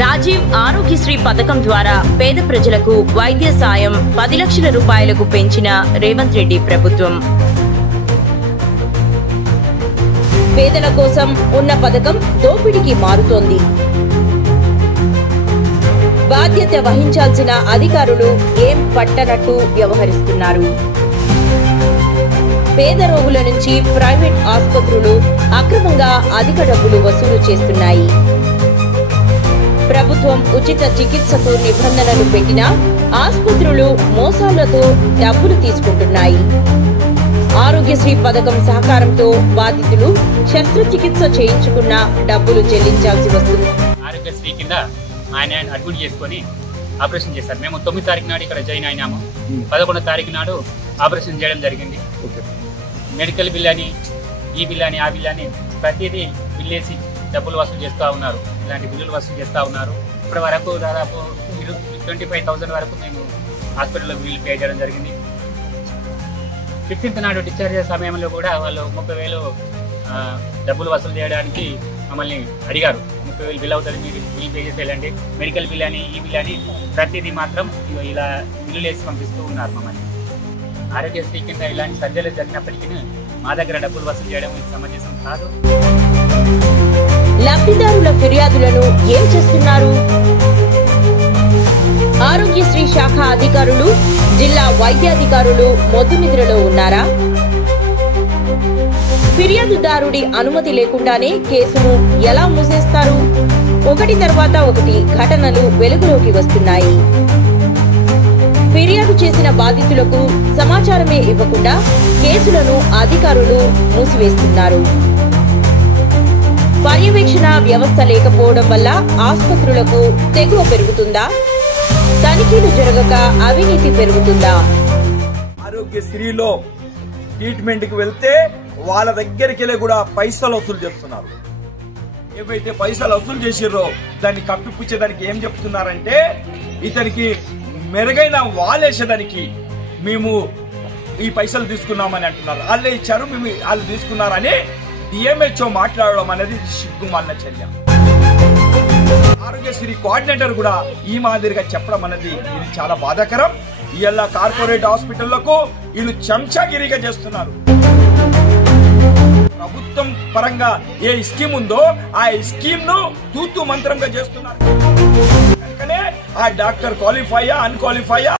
రాజీవ్ ఆరోగ్యశ్రీ పథకం ద్వారా పేద ప్రజలకు వైద్య సాయం 10 లక్షల రూపాయలకు పెంచిన రేవంత్ రెడ్డి ప్రభుత్వం. పేదల కోసం ఉన్న పథకం దోపిడీకి మారుతోంది. బాధ్యత వహించాల్సిన అధికారులు ఏం పట్టనట్టు వ్యవహరిస్తున్నారు. పేద రోగుల నుంచి ప్రైవేట్ ఆసుపత్రులు అక్రమంగా అధిక డబ్బులు వసూలు చేస్తున్నాయి. ప్రభుత్వం ఉచిత చికిత్సకు నిబంధనలు పెట్టినా ఆసుపత్రులు మోసాలతో డబ్బులు తీసుకుంటున్నాయి. ఆరోగ్యశ్రీ పథకం సహకారంతో బాధితులు శస్త్రచికిత్స చేయించుకున్న డబ్బులు చెల్లించాల్సి వస్తుంది. ఆరోగ్యశ్రీ కింద ఆయన అడ్మిట్ చేసుకుని ఆపరేషన్ చేశారు. మేము 9 తారీఖు నాడు ఇక్కడ జాయిన్ అయినాము. 11వ తారీఖు నాడు ఆపరేషన్ చేయడం జరిగింది. మెడికల్ బిల్ అని, ఈ బిల్ అని, ఆ బిల్ అని ప్రతిదీ బిల్ వేసి డబ్బులు వసూలు చేస్తూ ఉన్నారు. ఇలాంటి బిల్లులు వసూలు చేస్తూ ఉన్నారు. ఇప్పటి వరకు దాదాపు 25,000 వరకు మేము హాస్పిటల్లో బిల్లు పే చేయడం జరిగింది. 15th నాడు డిశ్చార్జ్ చేసే సమయంలో కూడా వాళ్ళు 30,000 డబ్బులు వసూలు చేయడానికి మమ్మల్ని అడిగారు. 30,000 బిల్ అవుతుంది, మీరు బిల్ పే చేసేయాలండి. మెడికల్ బిల్ అని, ఈ బిల్ అని ప్రతిదీ మాత్రం ఇలా బిల్లులు వేసి పంపిస్తూ ఉన్నారు మమ్మల్ని. ఆరోగ్యశ్రీ కింద ఇలాంటి సర్జరీలు జరిగినప్పటికీ మా దగ్గర డబ్బులు వసూలు చేయడం సమంజసం కాదు. లబ్ధిదారుల ఫిర్యాదులను ఏం చేస్తున్నారు? ఆరోగ్యశ్రీ శాఖ అధికారులు, జిల్లా వైద్యాధికారులు మొద్దు నిద్రలో ఉన్నారా? ఫిర్యాదుదారుడి అనుమతి లేకుండానే కేసును ఎలా మూసేస్తారు? ఒకటి తర్వాత ఒకటి ఘటనలు వెలుగులోకి వస్తున్నాయి. ఫిర్యాదు చేసిన బాధితులకు సమాచారమే ఇవ్వకుండా కేసులను అధికారులు మూసివేస్తున్నారు. పర్యవేక్షణ వ్యవస్థ లేకపోవడం వల్ల ఆసుపత్రులకు తెగువ పెరుగుతుందా? తనిఖీలు జరగక అవినీతి పెరుగుతుందా? ఆరోగ్యశ్రీలో ట్రీట్మెంట్ కి వెళ్తే వాళ్ళ దగ్గరికి వెళ్ళి కూడా పైసలు వసూలు చేస్తున్నారు. ఏవైతే పైసలు వసూలు చేసిర్రో దాన్ని కప్పిపుచ్చేదానికి ఏం చెప్తున్నారంటే, ఇతనికి మెరుగైన వాలేసేదానికి మేము ఈ పైసలు తీసుకున్నామని అంటున్నారు. వాళ్ళే ఇచ్చారు, మేము వాళ్ళు తీసుకున్నారని డిఎంహెచ్ఓ మాట్లాడడం అనేది సిగ్గుమాలిన చర్య. ఆరోగ్యశ్రీ కోఆర్డినేటర్ కూడా ఈ మాదిరిగా చెప్పడం అనేది ఇది చాలా బాధాకరం. ఇలా కార్పొరేట్ హాస్పిటళ్లకు వీళ్ళు చెంచాగిరిగా చేస్తున్నారు. ప్రభుత్వం పరంగా ఏ స్కీమ్ ఉందో ఆ స్కీమ్ ను తూతు మంత్రంగా చేస్తున్నారు. కనుకనే ఆ డాక్టర్ క్వాలిఫైయా, అన్క్వాలిఫైయా